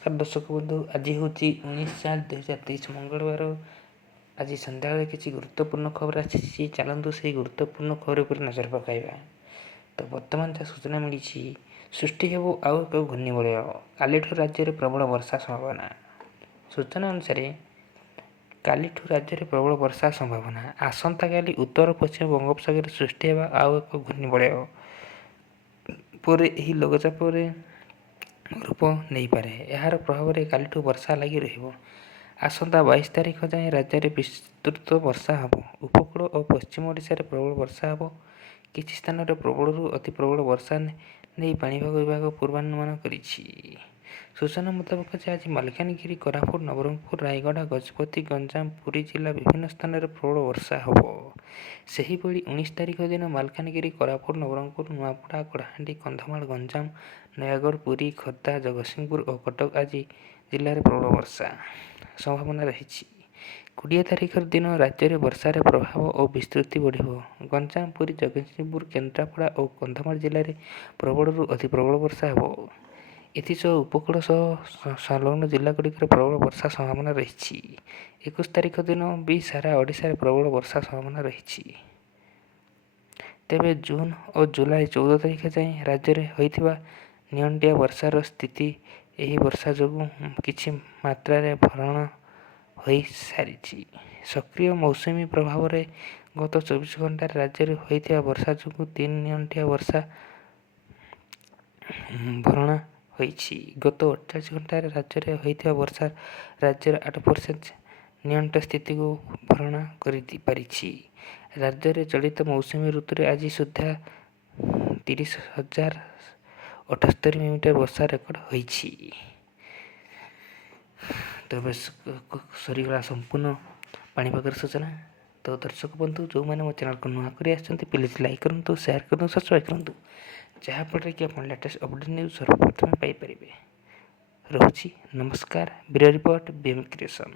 नमस्कार दर्शक बंधु। आज हूँ 19/4/2023 मंगलवार। आज सन्ध्या किसी गुरुत्वपूर्ण खबर आसी चलतु से गुरुत्वपूर्ण खबर पर नजर पकाइबा। तो वर्तमान जहाँ सूचना मिली सृष्टि हो आउ एक घूर्णिबलय कालीठू राज्य में प्रबल वर्षा संभावना। सूचना अनुसार कालीठू राज्य में प्रबल वर्षा संभावना। आसंता काली उत्तर पश्चिम बंगोपसागर सृष्टि होगा आउ एक घूर्णिबलय पर यही लघुचाप रूप नहीं पारे। यार प्रभाव में कालीठू वर्षा लगी रहिबो। आसंता 22 तारिख जाए राज्य में विस्तृत वर्षा हम। उपकूल और पश्चिम ओडिशा रे प्रबल वर्षा हम। किछि स्थान रे प्रबलरू अति प्रबल वर्षा नहीं पाणीपाग विभाग पूर्वानुमान करिछि। सूचना मुताबक आज मालकानगिरी, कोरापुट, नवरंगपुर, रायगढ़, गजपति, गंजाम, पुरी जिला विभिन्न स्थान में प्रबल वर्षा हम। सेहीभଳି 19 तारिख दिन मालकानगिरी, कोरापुट, नवरंगपुर, नुआपड़ा, कलाहांडी, कंधमाल, गंजाम, नयागढ़, पुरी, खोर्धा, जगतसिंहपुर और कटक आदि जिले में प्रबल वर्षा संभावना रही। 20 तारिख दिन राज्य में वर्षार प्रभाव और विस्तृति बढ़िबो। गंजाम, पुरी, जगतसिंहपुर, केन्द्रापड़ा और कंधमाल जिले में प्रबलरू अति प्रबल वर्षा हम। एसह उपकूल सह संलग्न जिलागुड़िक प्रबल वर्षा संभावना रही। 21 तारिख दिन भी सारा ओडिशा प्रबल वर्षा संभावना रही। तेबे जून और जुलाई 14 तारिख जाए राज्य में होइथिबा नियंटिया वर्षार स्थिति यही वर्षा जो किछि मात्रा भरण हो सारी। सक्रिय मौसुमी प्रभाव में गत 24 घंटा राज्य में होइथिबा वर्षा जो 3 नियंटिया वर्षा भरण होइछि। गत 48 घंटा राज्य में होइथिबा वर्षा राज्यर 8% नियंट स्थिति को भरण करिछि। राज्य में चलित मौसुमी ऋतु आज सुधा 30,078 मिलीमीटर वर्षा रेकर्ड होइछि। तो सरीगला संपूर्ण पाणीपागर सूचना। तो दर्शक बंधु जो मैंने मो चैनल को नुआ कर प्लीज लाइक करूँ, शेयर करूँ, सब्सक्राइब करूँ, जहाँफल कि आप लेटेस्ट अपडेट न्यूज सर्वप्रथम पाइपर। रोची नमस्कार। Bureau report BM creation.